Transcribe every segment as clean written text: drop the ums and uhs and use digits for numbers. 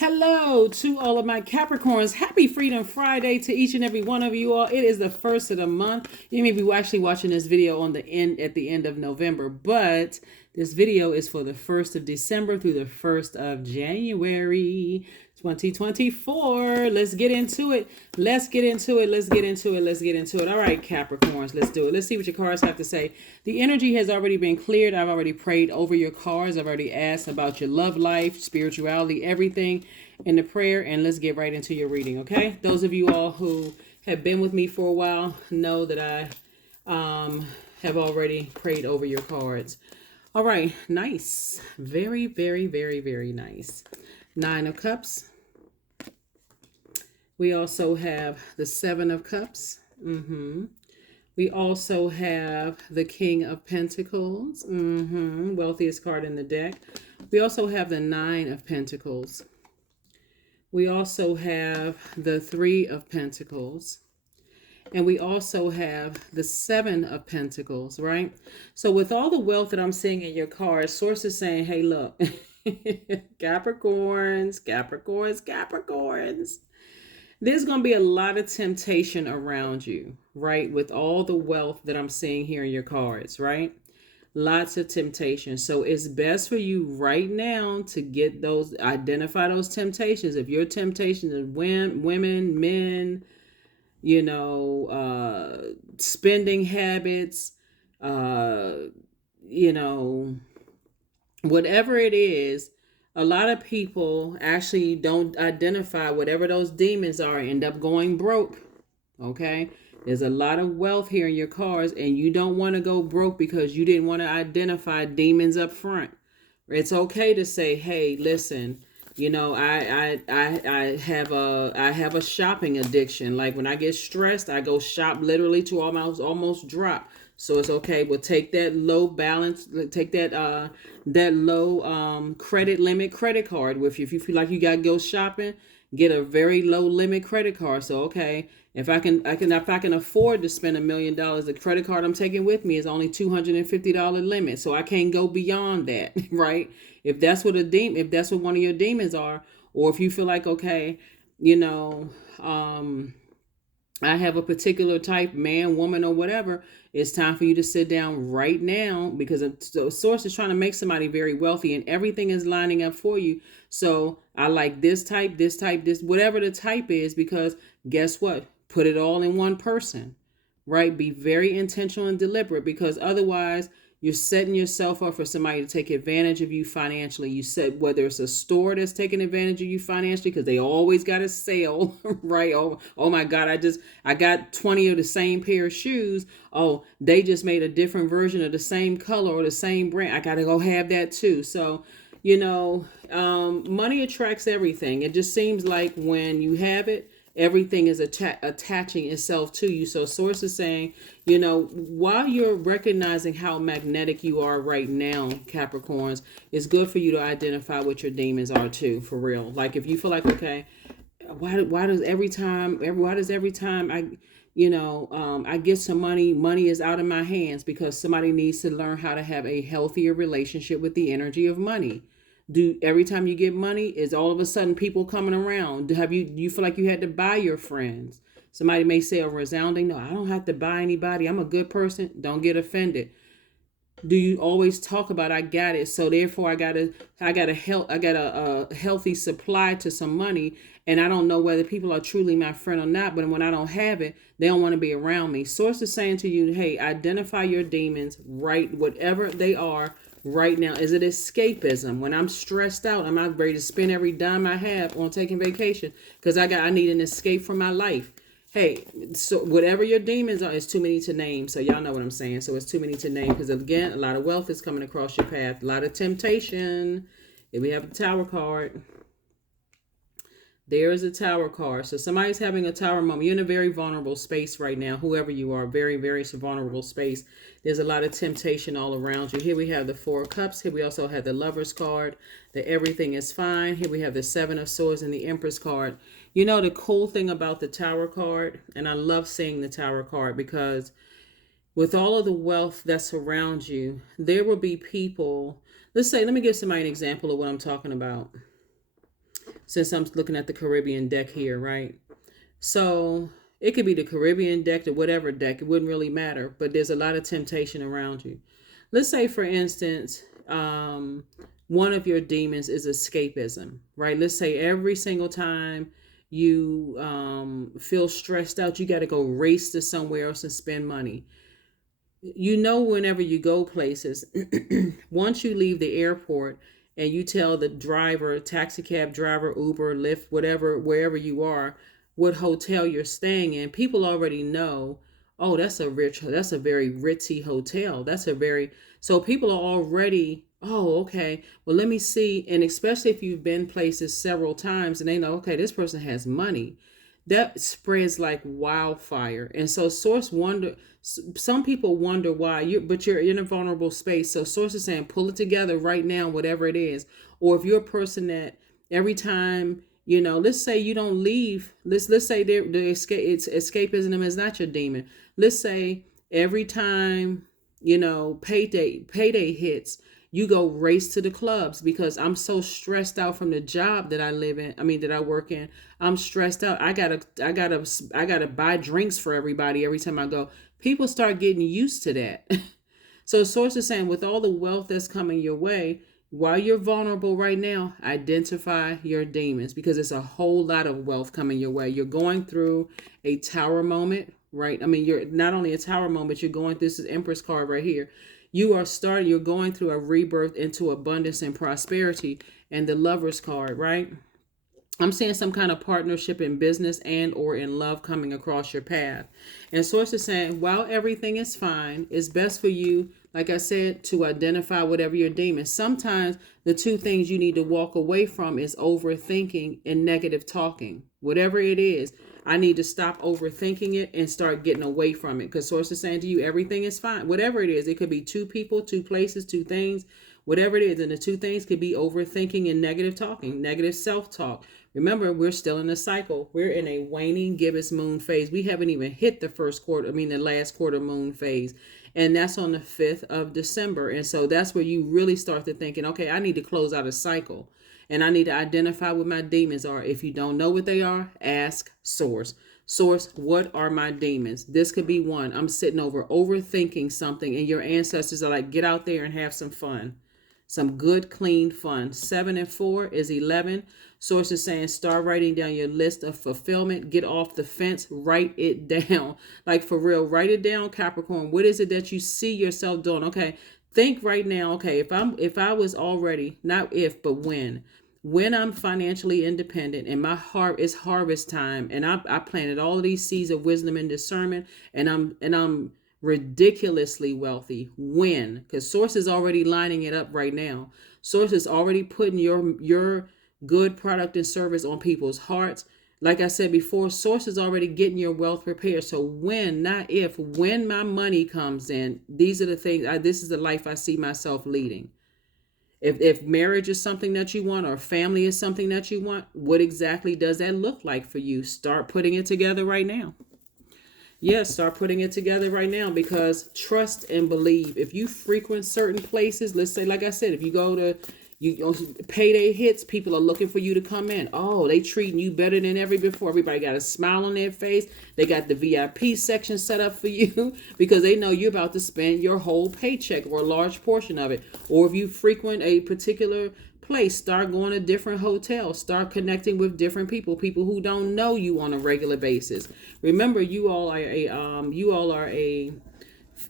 Hello to all of my Capricorns. Happy Freedom Friday to each and every one of you all. It is the first of the month. You may be actually watching this video on the end at the end of November, but this video is for the 1st of December through the 1st of January 2024. Let's get into it. Let's get into it. Let's get into it. Let's get into it. All right, Capricorns, let's do it. Let's see what your cards have to say. The energy has already been cleared. I've already prayed over your cards. I've already asked about your love life, spirituality, everything in the prayer, and let's get right into your reading, okay? Those of you all who have been with me for a while know that I have already prayed over your cards. All right, nice. Very, very, very, very nice. 9 of Cups. We also have the 7 of Cups. We also have the King of Pentacles. Wealthiest card in the deck. We also have the 9 of Pentacles. We also have the 3 of Pentacles. And we also have the 7 of Pentacles, right? So with all the wealth that I'm seeing in your cards, Source is saying, hey, look, Capricorns, Capricorns, Capricorns. There's going to be a lot of temptation around you, right? With all the wealth that I'm seeing here in your cards, right? Lots of temptation. So it's best for you right now to get those, identify those temptations. If your temptation is women, men, you know, spending habits, you know, whatever it is, a lot of people actually don't identify whatever those demons are and end up going broke. Okay. There's a lot of wealth here in your cards and you don't want to go broke because you didn't want to identify demons up front. It's okay to say, hey, listen, you know, I have a shopping addiction. Like when I get stressed, I go shop literally to almost drop. So it's okay. We'll take that low balance, take that low credit limit credit card with you. If you feel like you gotta go shopping, get a very low limit credit card. So okay, if I can afford to spend $1 million, the credit card I'm taking with me is only $250 limit. So I can't go beyond that, right? If that's what if that's what one of your demons are, or if you feel like, okay, you know, I have a particular type, man, woman, or whatever, it's time for you to sit down right now because the source is trying to make somebody very wealthy and everything is lining up for you. So I like this type, this, whatever the type is, because guess what? Put it all in one person, right? Be very intentional and deliberate because otherwise you're setting yourself up for somebody to take advantage of you financially. You said whether it's a store that's taking advantage of you financially because they always got a sale, right? Oh my God, I got 20 of the same pair of shoes. Oh, they just made a different version of the same color or the same brand. I got to go have that too. So, you know, money attracts everything. It just seems like when you have it, everything is attaching itself to you. So source is saying, you know, while you're recognizing how magnetic you are right now, Capricorns, it's good for you to identify what your demons are too, for real. Like if you feel like, okay, why does every time I, you know, I get some money is out of my hands because somebody needs to learn how to have a healthier relationship with the energy of money. Do every time you get money, is all of a sudden people coming around? Do you feel like you had to buy your friends? Somebody may say a resounding no. I don't have to buy anybody. I'm a good person. Don't get offended. Do you always talk about I got it, so therefore I got a healthy supply to some money, and I don't know whether people are truly my friend or not. But when I don't have it, they don't want to be around me. Source is saying to you, hey, identify your demons, right? Whatever they are. Right now, is it escapism? When I'm stressed out, I'm not ready to spend every dime I have on taking vacation because I need an escape from my life. Hey, so whatever your demons are, it's too many to name. So y'all know what I'm saying. So it's too many to name because again, a lot of wealth is coming across your path, a lot of temptation. If we have a Tower card, there is a Tower card. So somebody's having a Tower moment. You're in a very vulnerable space right now. Whoever you are, very, very vulnerable space. There's a lot of temptation all around you. Here we have the 4 of Cups. Here we also have the Lover's card. The everything is fine. Here we have the 7 of Swords and the Empress card. You know, the cool thing about the Tower card, and I love seeing the Tower card because with all of the wealth that's around you, there will be people. Let me give somebody an example of what I'm talking about. since I'm looking at the Caribbean deck here, right? So it could be the Caribbean deck or whatever deck. It wouldn't really matter, but there's a lot of temptation around you. Let's say, for instance, one of your demons is escapism, right? Let's say every single time you feel stressed out, you got to go race to somewhere else and spend money. You know, whenever you go places, once you leave the airport and you tell the driver, taxi cab driver, Uber, Lyft, whatever, wherever you are, what hotel you're staying in, people already know, oh, that's a very ritzy hotel. So people are already, oh, okay, well, let me see. And especially if you've been places several times and they know, okay, this person has money, that spreads like wildfire. And so some people wonder why but you're in a vulnerable space. So source is saying, pull it together right now, whatever it is. Or if you're a person that every time, let's say you don't leave, let's say escapism is not your demon. Let's say every time, payday hits, you go race to the clubs because I'm so stressed out from the job that that I work in. I'm stressed out. I gotta buy drinks for everybody every time I go. People start getting used to that. So source is saying, with all the wealth that's coming your way, while you're vulnerable right now, identify your demons, because it's a whole lot of wealth coming your way. You're going through a tower moment, right? I mean, you're not only a tower moment, you're going, this is Empress card right here. You're going through a rebirth into abundance and prosperity, and the Lover's card, right? I'm seeing some kind of partnership in business and or in love coming across your path. And source is saying, while everything is fine, it's best for you, like I said, to identify whatever your demon. Sometimes the two things you need to walk away from is overthinking and negative talking. Whatever it is, I need to stop overthinking it and start getting away from it. Because source is saying to you, everything is fine. Whatever it is, it could be two people, two places, two things, whatever it is. And the two things could be overthinking and negative talking, negative self-talk. Remember, we're still in a cycle. We're in a waning gibbous moon phase. We haven't even hit the last quarter moon phase. And that's on the 5th of December. And so that's where you really start to thinking, okay, I need to close out a cycle. And I need to identify what my demons are. If you don't know what they are, ask source. Source, what are my demons? This could be one. I'm sitting overthinking something, and your ancestors are like, get out there and have some fun. Some good, clean fun. 7 and 4 is 11. Source is saying, start writing down your list of fulfillment. Get off the fence. Write it down. Like, for real, write it down, Capricorn. What is it that you see yourself doing? Okay, think right now. Okay, if I was already, not if, but when I'm financially independent and my heart is harvest time, and I planted all of these seeds of wisdom and discernment, and I'm ridiculously wealthy. When? Because source is already lining it up right now. Source is already putting your good product and service on people's hearts. Like I said before, source is already getting your wealth prepared. So when, not if, when my money comes in, these are the things, this is the life I see myself leading. If marriage is something that you want, or family is something that you want, what exactly does that look like for you? Start putting it together right now. Yes, start putting it together right now, because trust and believe. If you frequent certain places, let's say, like I said, if you go to, payday hits, people are looking for you to come in. Oh, they treating you better than ever before. Everybody got a smile on their face. They got the VIP section set up for you because they know you're about to spend your whole paycheck or a large portion of it. Or if you frequent a particular place, start going to different hotels, start connecting with different people who don't know you on a regular basis. Remember, you all are a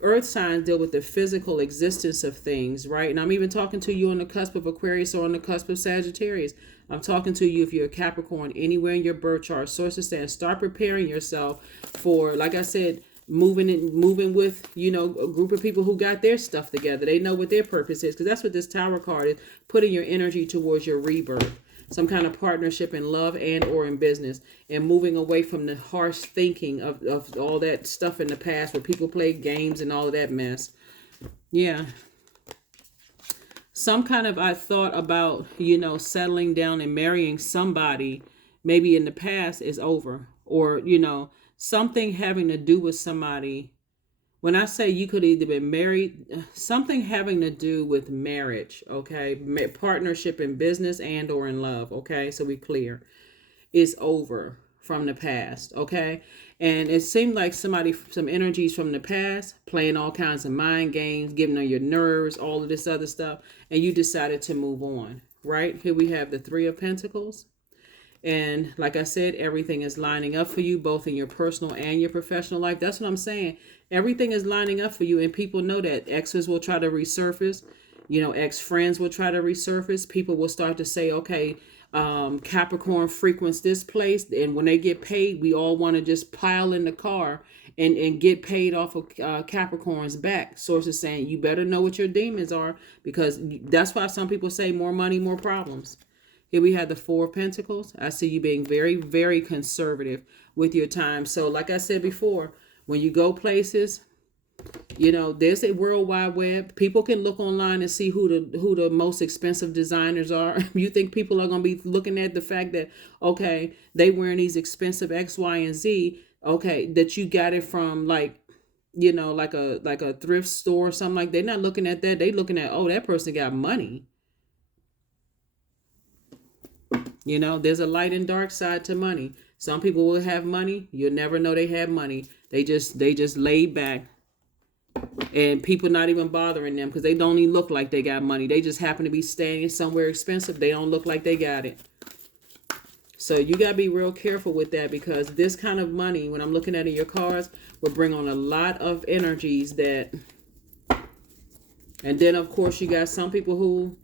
earth signs, deal with the physical existence of things, right? And I'm even talking to you on the cusp of Aquarius or on the cusp of Sagittarius. I'm talking to you if you're a Capricorn, anywhere in your birth chart. Sources saying, start preparing yourself for, like I said, moving with, a group of people who got their stuff together. They know what their purpose is, because that's what this Tower card is, putting your energy towards your rebirth. Some kind of partnership in love and or in business, and moving away from the harsh thinking of all that stuff in the past where people play games and all of that mess. Yeah. Some kind of, I thought about, settling down and marrying somebody maybe in the past is over, or, something having to do with somebody When I say you could either be married, something having to do with marriage, okay, partnership in business and or in love, okay, so we clear, is over from the past, okay? And it seemed like some energies from the past, playing all kinds of mind games, getting on your nerves, all of this other stuff, and you decided to move on, right? Here we have the Three of Pentacles. And like I said, everything is lining up for you, both in your personal and your professional life. That's what I'm saying. Everything is lining up for you, and people know that. Exes will try to resurface. Ex-friends will try to resurface. People will start to say, okay, Capricorn frequents this place, and when they get paid, we all want to just pile in the car and get paid off of Capricorn's back. Sources saying you better know what your demons are, because that's why some people say more money, more problems. Here we have the Four of Pentacles. I see you being very, very conservative with your time. So like I said before, when you go places, there's a world wide web. People can look online and see who the most expensive designers are. You think people are going to be looking at the fact that, okay, they wearing these expensive X, Y, and Z, okay, that you got it from like a thrift store or something like that. They're not looking at that. They looking at, oh, that person got money. There's a light and dark side to money. Some people will have money. You'll never know they have money. They just lay back, and people not even bothering them because they don't even look like they got money. They just happen to be staying somewhere expensive. They don't look like they got it. So you got to be real careful with that, because this kind of money, when I'm looking at it in your cards, will bring on a lot of energies that, and then of course you got some people who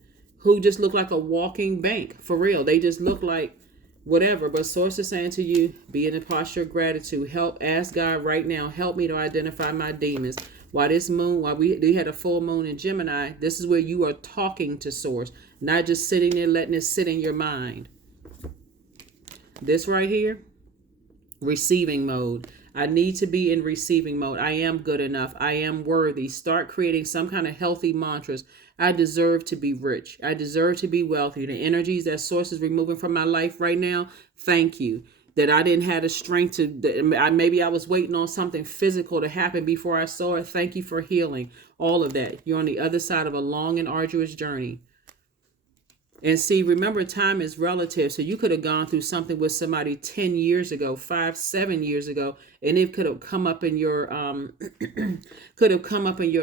just look like a walking bank, for real. They just look like whatever. But source is saying to you, be in a posture of gratitude. Ask God right now, help me to identify my demons. While we had a full moon in Gemini, this is where you are talking to source, not just sitting there letting it sit in your mind. This right here, receiving mode. I need to be in receiving mode. I am good enough. I am worthy. Start creating some kind of healthy mantras. I deserve to be rich. I deserve to be wealthy. The energies that source is removing from my life right now, thank you. That I didn't have the strength maybe I was waiting on something physical to happen before I saw it. Thank you for healing. All of that. You're on the other side of a long and arduous journey. And see, remember, time is relative. So you could have gone through something with somebody 10 years ago, 5, 7 years ago, and it could have come up in your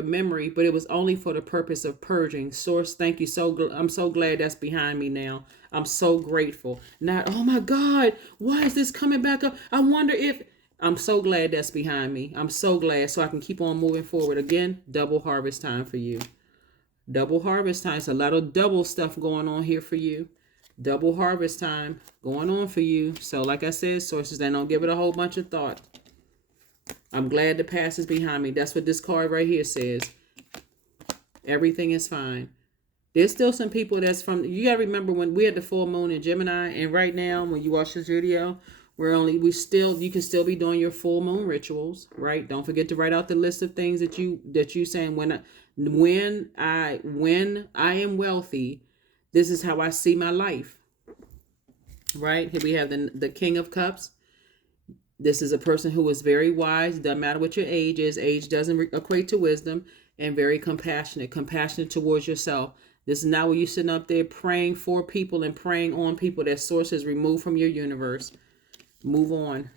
memory, but it was only for the purpose of purging. Source, thank you. I'm so glad that's behind me now. I'm so grateful. Not, oh my God, why is this coming back up? I wonder if. I'm so glad that's behind me. I'm so glad, so I can keep on moving forward. Again, double harvest time for you. Double harvest time. It's a lot of double stuff going on here for you. Double harvest time going on for you. So like I said, sources, they don't give it a whole bunch of thought. I'm glad the past is behind me. That's what this card right here says. Everything is fine. There's still some people you got to remember when we had the full moon in Gemini, and right now when you watch this video, you can still be doing your full moon rituals, right? Don't forget to write out the list of things that you saying, when I am wealthy, this is how I see my life. Right? Here we have the King of Cups. This is a person who is very wise. Doesn't matter what your age is. Age doesn't equate to wisdom. And very compassionate towards yourself. This is not where you're sitting up there praying for people and praying on people that source has removed from your universe. Move on.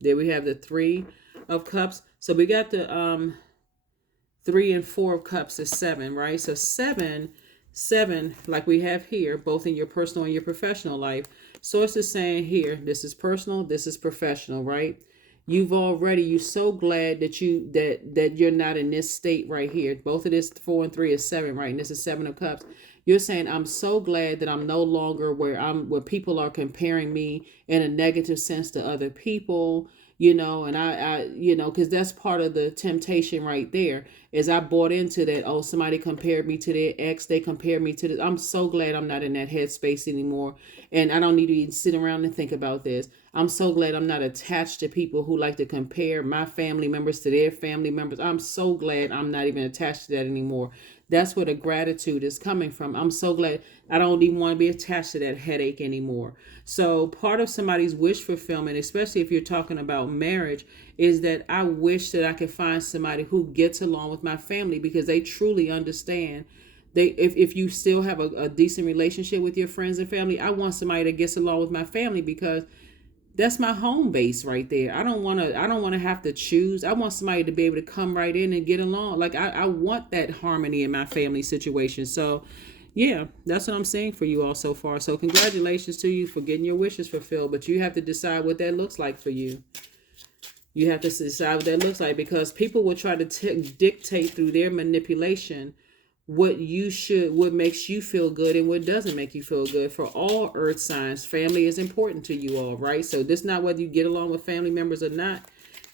There we have the Three of Cups. So we got the 3 and 4 of Cups is 7, right? So 7, like we have here, both in your personal and your professional life. Source is saying here, this is personal, this is professional, right? You're so glad that you're not in this state right here. Both of this 4 and 3 is 7, right? And this is 7 of Cups. You're saying, I'm so glad that I'm no longer where people are comparing me in a negative sense to other people, and I because that's part of the temptation right there, is I bought into that. Oh, somebody compared me to their ex. They compared me to this. I'm so glad I'm not in that headspace anymore. And I don't need to even sit around and think about this. I'm so glad I'm not attached to people who like to compare my family members to their family members. I'm so glad I'm not even attached to that anymore. That's where the gratitude is coming from. I'm so glad. I don't even want to be attached to that headache anymore. So part of somebody's wish fulfillment, especially if you're talking about marriage, is that I wish that I could find somebody who gets along with my family, because they truly understand. If you still have a decent relationship with your friends and family, I want somebody that gets along with my family, because that's my home base right there. I don't want to have to choose. I want somebody to be able to come right in and get along. Like I want that harmony in my family situation. So yeah, that's what I'm saying for you all so far. So congratulations to you for getting your wishes fulfilled, but you have to decide what that looks like for you. You have to decide what that looks like, because people will try to dictate through their manipulation what makes you feel good and what doesn't make you feel good. For all earth signs, family is important to you all, right? So this is not whether you get along with family members or not.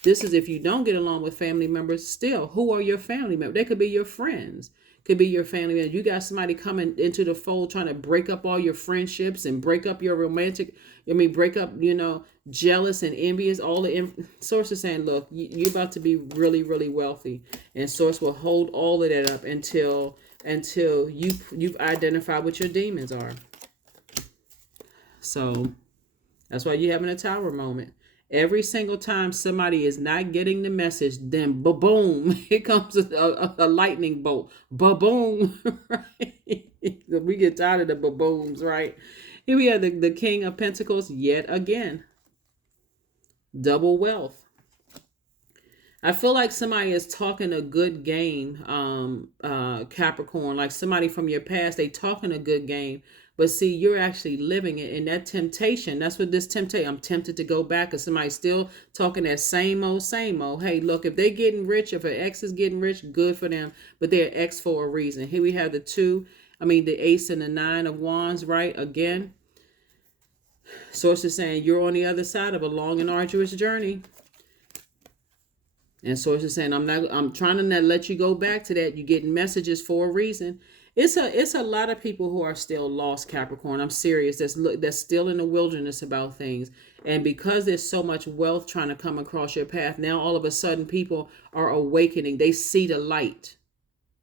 This is if you don't get along with family members, still, who are your family members? They could be your friends, could be your family members. You got somebody coming into the fold trying to break up all your friendships and break up your break up, jealous and envious. All the sources saying, look, you're about to be really, really wealthy, and source will hold all of that up until you've identified what your demons are. So that's why you're having a tower moment. Every single time somebody is not getting the message, then boom, here comes a lightning bolt. Boom. Right? We get tired of the booms, right? Here we have the King of Pentacles yet again. Double wealth. I feel like somebody is talking a good game, Capricorn. Like somebody from your past, they talking a good game. But see, you're actually living it. And that temptation, that's what this temptation, I'm tempted to go back, because somebody's still talking that same old, same old. Hey, look, if they're getting rich, if an ex is getting rich, good for them. But they're ex for a reason. Here we have the ace and the 9 of wands, right? Again, source is saying you're on the other side of a long and arduous journey. And source is saying, I'm trying to not let you go back to that. You're getting messages for a reason. It's a lot of people who are still lost, Capricorn. I'm serious. That's still in the wilderness about things. And because there's so much wealth trying to come across your path, now all of a sudden people are awakening. They see the light.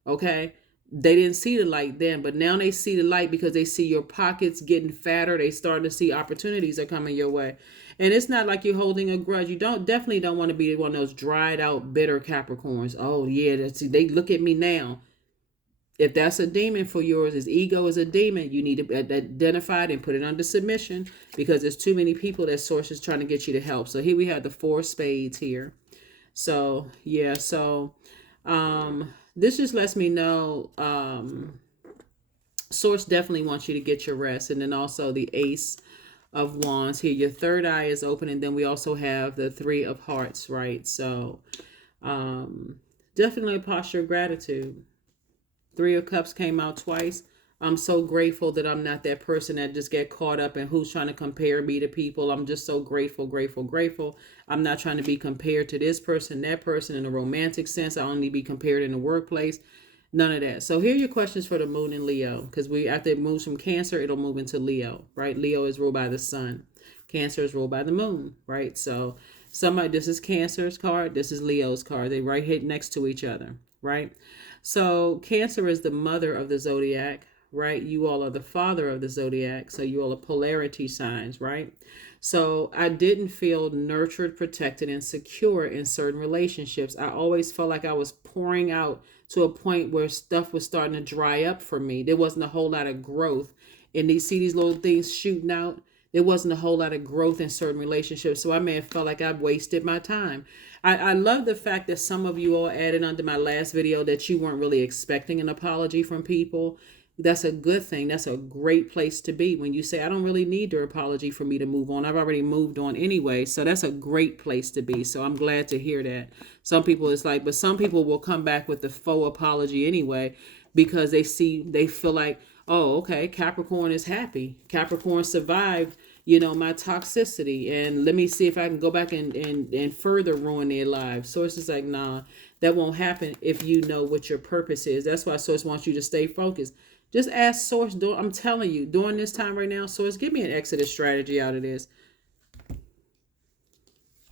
Okay? They didn't see the light then, but now they see the light because they see your pockets getting fatter. They starting to see opportunities are coming your way. And it's not like you're holding a grudge. You definitely don't want to be one of those dried out, bitter Capricorns. Oh yeah, they look at me now. If that's a demon for yours, his ego is a demon, you need to identify it and put it under submission, because there's too many people that source is trying to get you to help. So here we have the 4 spades here. So yeah, this just lets me know source definitely wants you to get your rest. And then also the ace of wands here, your third eye is open, and then we also have the 3 of hearts, right? So definitely a posture of gratitude. 3 of cups came out twice. I'm so grateful that I'm not that person that just get caught up in who's trying to compare me to people. I'm just so grateful, grateful, grateful. I'm not trying to be compared to this person, that person in a romantic sense. I only be compared in the workplace. None of that. So here are your questions for the moon in Leo, because after it moves from Cancer, it'll move into Leo, right? Leo is ruled by the sun. Cancer is ruled by the moon, right? So this is Cancer's card. This is Leo's card. They right here next to each other, right? So Cancer is the mother of the zodiac, right? You all are the father of the zodiac. So you all are polarity signs, right? So I didn't feel nurtured, protected, and secure in certain relationships. I always felt like I was pouring out to a point where stuff was starting to dry up for me. There wasn't a whole lot of growth. And you see these little things shooting out. There wasn't a whole lot of growth in certain relationships. So I may have felt like I wasted my time. I love the fact that some of you all added under my last video that you weren't really expecting an apology from people. That's a good thing. That's a great place to be when you say, I don't really need their apology for me to move on. I've already moved on anyway. So that's a great place to be. So I'm glad to hear that. Some people but some people will come back with the faux apology anyway, because they feel like, oh, okay, Capricorn is happy. Capricorn survived, my toxicity. And let me see if I can go back and further ruin their lives. Source is like, nah, that won't happen if you know what your purpose is. That's why Source wants you to stay focused. Just ask Source. I'm telling you, during this time right now, Source, give me an exit strategy out of this.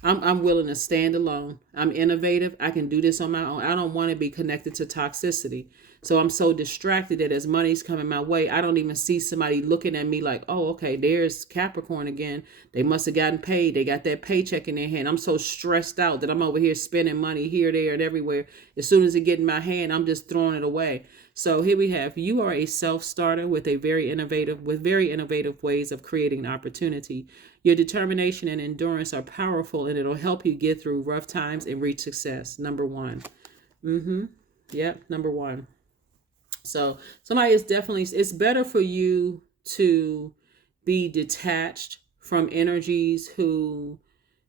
I'm willing to stand alone. I'm innovative. I can do this on my own. I don't want to be connected to toxicity. So I'm so distracted that as money's coming my way, I don't even see somebody looking at me like, oh, okay, there's Capricorn again. They must have gotten paid. They got that paycheck in their hand. I'm so stressed out that I'm over here spending money here, there, and everywhere. As soon as it get in my hand, I'm just throwing it away. So here we have, you are a self-starter with very innovative ways of creating opportunity. Your determination and endurance are powerful, and it'll help you get through rough times and reach success. Number one. Yep, number one. So somebody is definitely, it's better for you to be detached from energies who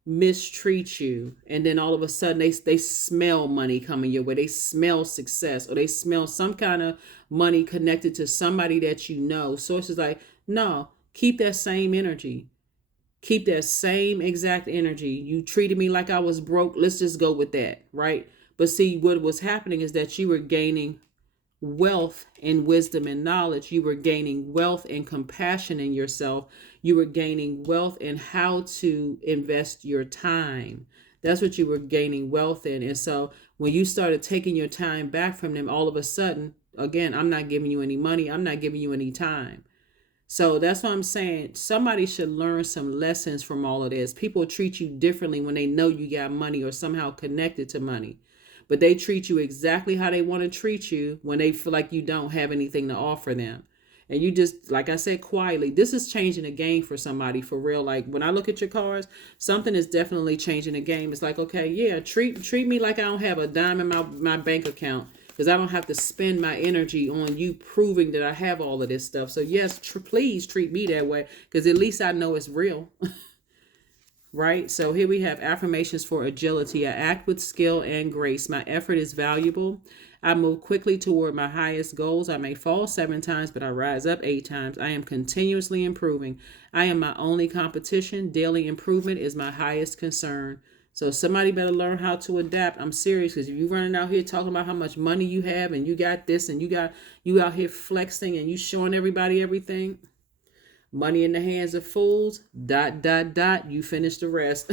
mistreat you, and then all of a sudden they smell money coming your way, they smell success, or they smell some kind of money connected to somebody that you know. Sources like, no, keep that same energy, keep that same exact energy. You treated me like I was broke, let's just go with that, right? But see, what was happening is that you were gaining wealth and wisdom and knowledge. You were gaining wealth and compassion in yourself. You were gaining wealth in how to invest your time. That's what you were gaining wealth in. And so when you started taking your time back from them, all of a sudden, again, I'm not giving you any money. I'm not giving you any time. So that's what I'm saying. Somebody should learn some lessons from all of this. People treat you differently when they know you got money or somehow connected to money. But they treat you exactly how they want to treat you when they feel like you don't have anything to offer them. And you just, like I said, quietly, this is changing the game for somebody for real. Like when I look at your cards, something is definitely changing the game. It's like, okay, yeah, treat me like I don't have a dime in my bank account, because I don't have to spend my energy on you proving that I have all of this stuff. So yes, please treat me that way, because at least I know it's real. Right? So here we have affirmations for agility. I act with skill and grace. My effort is valuable. I move quickly toward my highest goals. I may fall 7 times, but I rise up 8 times. I am continuously improving. I am my only competition. Daily improvement is my highest concern. So somebody better learn how to adapt. I'm serious, because if you're running out here talking about how much money you have and you got this and you out here flexing and you showing everybody everything, money in the hands of fools, ... You finish the rest.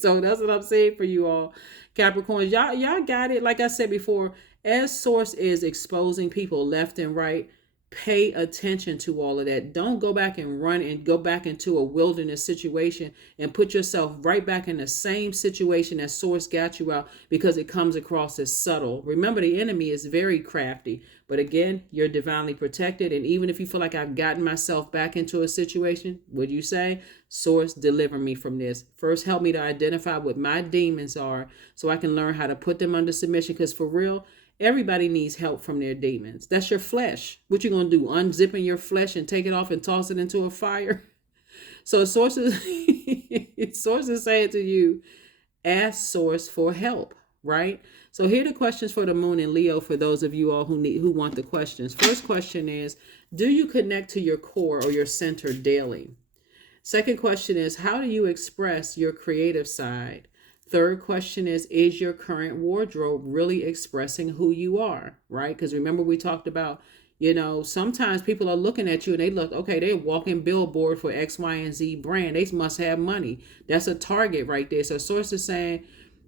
So that's what I'm saying for you all. Capricorns, y'all got it. Like I said before, as Source is exposing people left and right, pay attention to all of that. Don't go back and run and go back into a wilderness situation and put yourself right back in the same situation that Source got you out, because it comes across as subtle. Remember, the enemy is very crafty. But again, you're divinely protected. And even if you feel like I've gotten myself back into a situation, would you say, Source, deliver me from this? First, help me to identify what my demons are so I can learn how to put them under submission. Because for real, everybody needs help from their demons. That's your flesh. What you going to do? Unzipping your flesh and take it off and toss it into a fire? So Source is saying to you, ask Source for help, right? So here are the questions for the Moon and Leo for those of you all who want the questions. First question is, do you connect to your core or your center daily? Second question is, how do you express your creative side? Third question is your current wardrobe really expressing who you are, right? Because remember, we talked about, sometimes people are looking at you and they look, okay, they're walking billboard for X, Y, and Z brand. They must have money. That's a target right there. So Source is saying,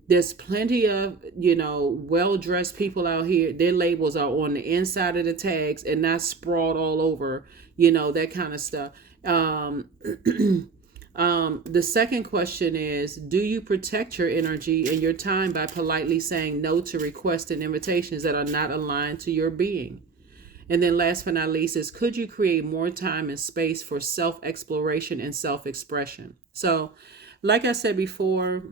there's plenty of, well-dressed people out here. Their labels are on the inside of the tags and not sprawled all over, that kind of stuff. The second question is, do you protect your energy and your time by politely saying no to requests and invitations that are not aligned to your being? And then last but not least is, could you create more time and space for self-exploration and self-expression? So, like I said before,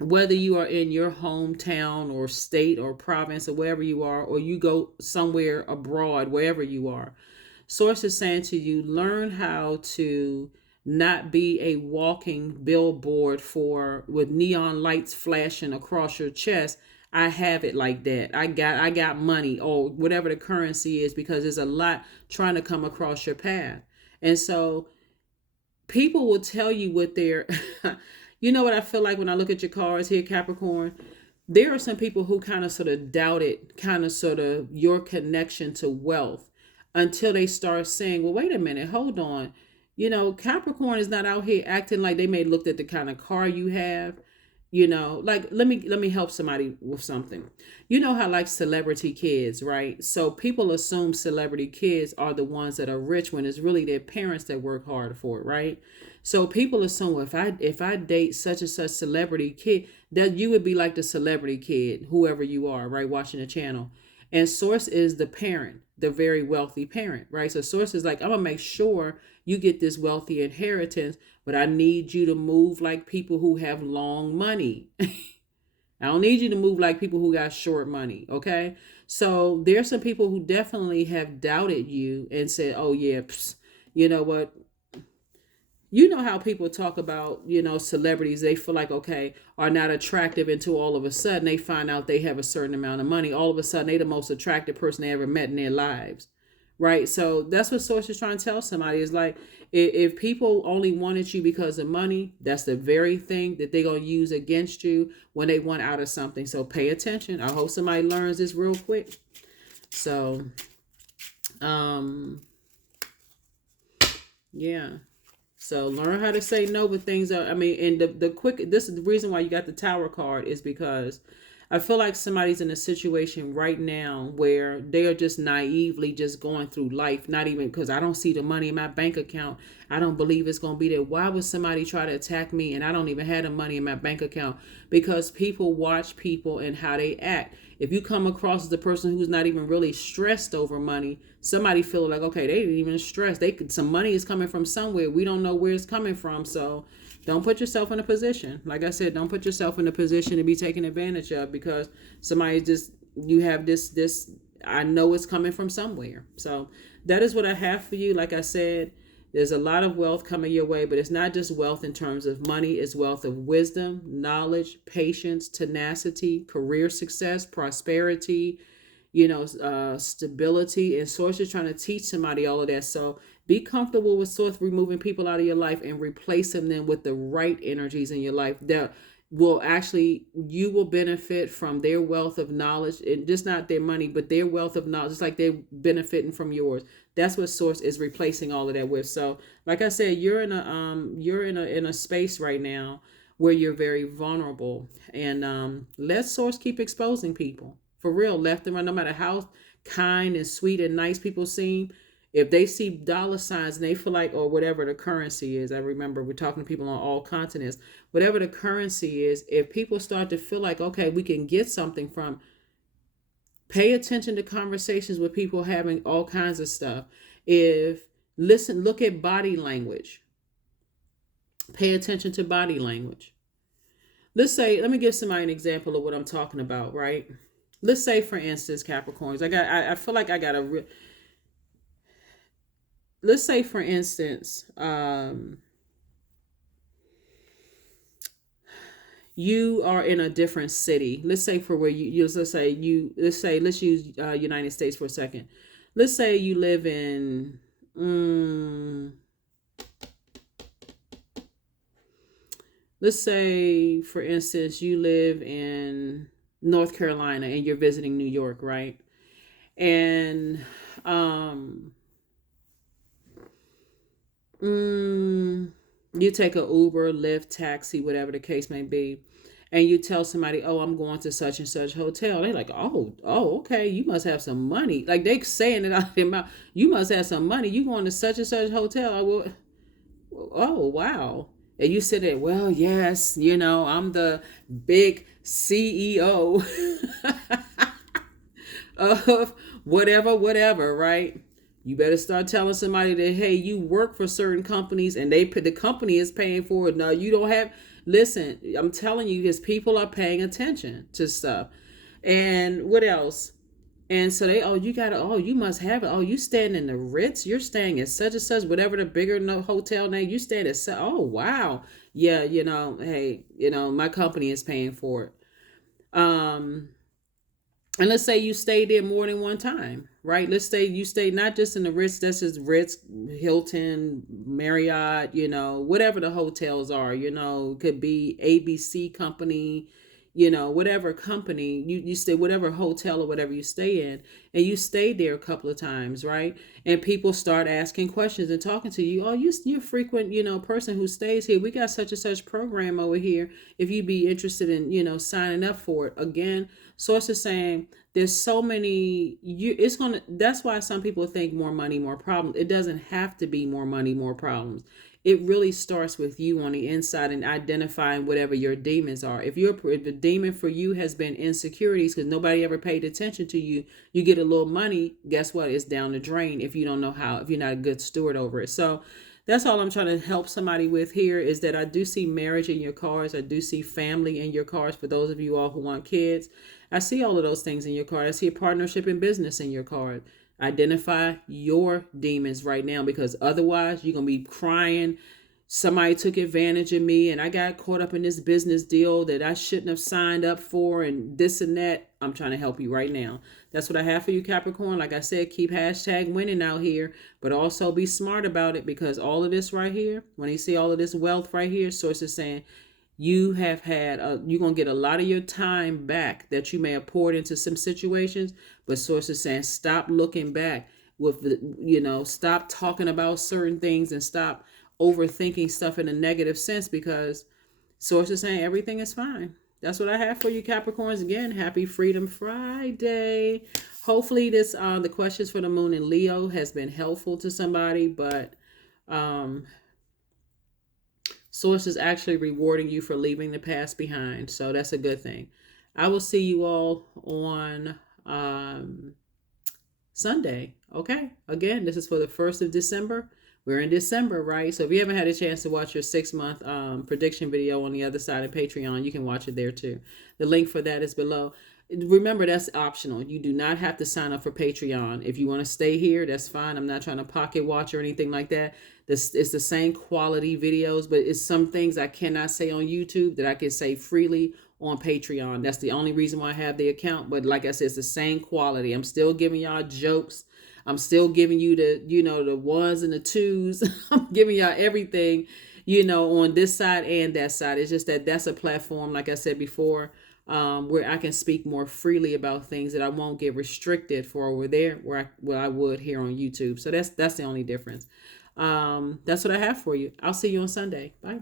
whether you are in your hometown or state or province or wherever you are, or you go somewhere abroad, wherever you are, Source is saying to you, learn how to not be a walking billboard with neon lights flashing across your chest. I have it like that. I got money, or whatever the currency is, because there's a lot trying to come across your path. And so people will tell you what they're you know what I feel like when I look at your cards here, Capricorn? There are some people who kind of sort of doubted kind of sort of your connection to wealth until they start saying, well, wait a minute, hold on. Capricorn is not out here acting like they may have looked at the kind of car you have. Like let me help somebody with something. You know how like celebrity kids, right? So people assume celebrity kids are the ones that are rich when it's really their parents that work hard for it, right? So people assume, well, if I date such and such celebrity kid, that you would be like the celebrity kid, whoever you are, right, watching the channel. And source is the parent, the very wealthy parent, right? So source is like, I'm gonna make sure you get this wealthy inheritance, but I need you to move like people who have long money. I don't need you to move like people who got short money, okay? So there's some people who definitely have doubted you and said, oh yeah, you know what? You know how people talk about, celebrities, they feel like, okay, are not attractive until all of a sudden they find out they have a certain amount of money. All of a sudden they the most attractive person they ever met in their lives. Right. So that's what Source is trying to tell somebody is like, if people only wanted you because of money, that's the very thing that they're going to use against you when they want out of something. So pay attention. I hope somebody learns this real quick. So, yeah. So learn how to say no with things. And this is the reason why you got the Tower card is because I feel like somebody's in a situation right now where they are just naively just going through life, not even because I don't see the money in my bank account. I don't believe it's going to be there. Why would somebody try to attack me and I don't even have the money in my bank account? Because people watch people and how they act. If you come across as the person who's not even really stressed over money, somebody feel like, okay, they didn't even stress. Some money is coming from somewhere. We don't know where it's coming from. So don't put yourself in a position. Like I said, don't put yourself in a position to be taken advantage of because somebody you have this, I know it's coming from somewhere. So that is what I have for you. Like I said, there's a lot of wealth coming your way, but it's not just wealth in terms of money. It's wealth of wisdom, knowledge, patience, tenacity, career success, prosperity, stability. And Source is trying to teach somebody all of that. So be comfortable with Source removing people out of your life and replacing them with the right energies in your life that will actually, you will benefit from their wealth of knowledge, and just not their money, but their wealth of knowledge, just like they're benefiting from yours. That's what Source is replacing all of that with. So like I said, you're in a space right now where you're very vulnerable, and let Source keep exposing people for real, left and right, no matter how kind and sweet and nice people seem. If they see dollar signs and they feel like, or whatever the currency is, I remember we're talking to people on all continents, whatever the currency is, if people start to feel like, okay, we can get something from, pay attention to conversations with people having all kinds of stuff. Look at body language. Pay attention to body language. Let me give somebody an example of what I'm talking about, right? Let's say, for instance, Capricorns, I feel like I got a let's say, for instance, you are in a different city. Let's say for where let's use United States for a second. Let's say you live in, let's say, for instance, you live in North Carolina and you're visiting New York, right? And, you take a Uber, Lyft, taxi, whatever the case may be, and you tell somebody, "Oh, I'm going to such and such hotel." They're like, "Oh, okay. You must have some money." Like they saying it out of their mouth. You must have some money. You going to such and such hotel? Oh, wow. And you said it. Well, yes. I'm the big CEO of whatever, right? You better start telling somebody that, hey, you work for certain companies and the company is paying for it. No, you don't have. Listen, I'm telling you, because people are paying attention to stuff. And what else? And so you must have it. Oh, you staying in the Ritz? You're staying at such and such, whatever the bigger hotel name. You staying at, oh, wow. Yeah, hey, my company is paying for it. And let's say you stayed there more than one time, right? Let's say you stay not just in the Ritz, that's just Ritz, Hilton, Marriott, whatever the hotels are, could be ABC company, whatever company you stay, whatever hotel or whatever you stay in, and you stayed there a couple of times, right? And people start asking questions and talking to you. Oh, you're a frequent, person who stays here. We got such and such program over here. If you'd be interested in, signing up for it. Again, sources saying there's so many, that's why some people think more money, more problems. It doesn't have to be more money, more problems. It really starts with you on the inside and identifying whatever your demons are. If the demon for you has been insecurities because nobody ever paid attention to you, you get a little money, guess what? It's down the drain if you don't know how, if you're not a good steward over it. So that's all I'm trying to help somebody with here is that I do see marriage in your cards. I do see family in your cards for those of you all who want kids. I see all of those things in your card. I see a partnership in business in your card. Identify your demons right now, because otherwise you're going to be crying. Somebody took advantage of me and I got caught up in this business deal that I shouldn't have signed up for and this and that. I'm trying to help you right now. That's what I have for you, Capricorn. Like I said, keep #winning out here, but also be smart about it, because all of this right here, when you see all of this wealth right here, sources saying you're going to get a lot of your time back that you may have poured into some situations, but sources saying stop looking back with stop talking about certain things and stop overthinking stuff in a negative sense, because sources saying everything is fine. That's what I have for you, Capricorns. Again, happy Freedom Friday. Hopefully this the questions for the moon in Leo has been helpful to somebody, but source is actually rewarding you for leaving the past behind. So that's a good thing. I will see you all on Sunday. Okay. Again, this is for the 1st of December. We're in December, right? So if you haven't had a chance to watch your 6-month prediction video on the other side of Patreon, you can watch it there too. The link for that is below. Remember, that's optional. You do not have to sign up for Patreon. If you want to stay here, that's fine. I'm not trying to pocket watch or anything like that. It's the same quality videos, but it's some things I cannot say on YouTube that I can say freely on Patreon. That's the only reason why I have the account. But like I said, it's the same quality. I'm still giving y'all jokes. I'm still giving you the ones and the twos. I'm giving y'all everything, on this side and that side. It's just that that's a platform, like I said before, where I can speak more freely about things that I won't get restricted for over there, where I would here on YouTube. So that's the only difference. That's what I have for you. I'll see you on Sunday. Bye.